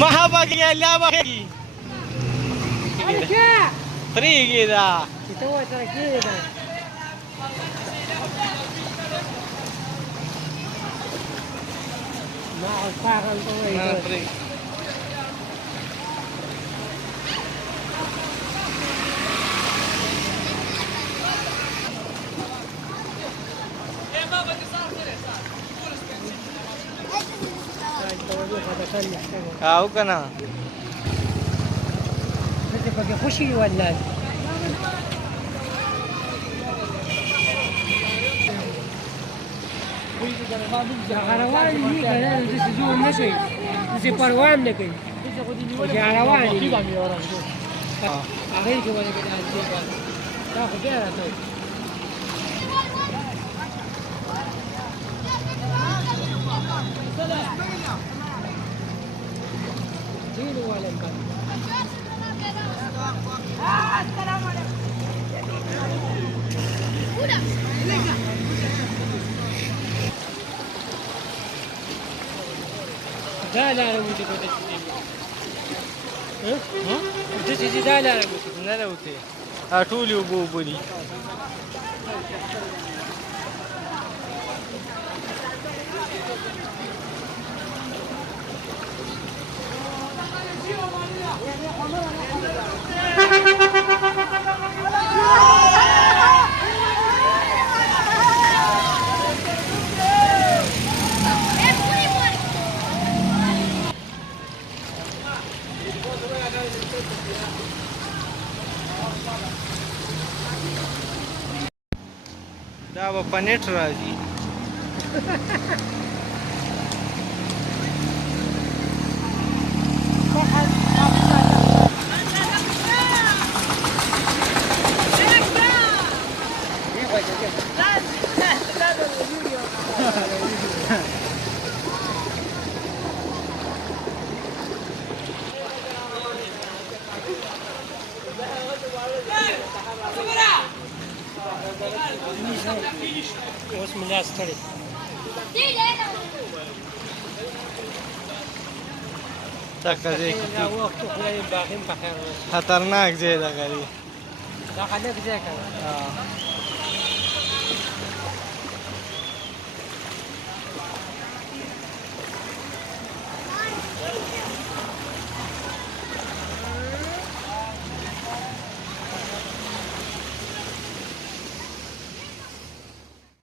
महाभागी आल्या बाकी फ्री गेला आओ का ना खुशी वाला روان دي کنه د سيزون نه کوي چې پروان نه کوي چې روان دي هغه کې ونه کې دا خو بیا راځي دین ولا السلام عليكم دا لاره مو دې کوته چې دا لاره مو نه راوته ټول یو بو بودی دا به په نېټ راځي اوس ملا ستړي تکه دا وخت خو یې باغیم په خیر خطرناک ځای ده غري دا خلک ځای کوي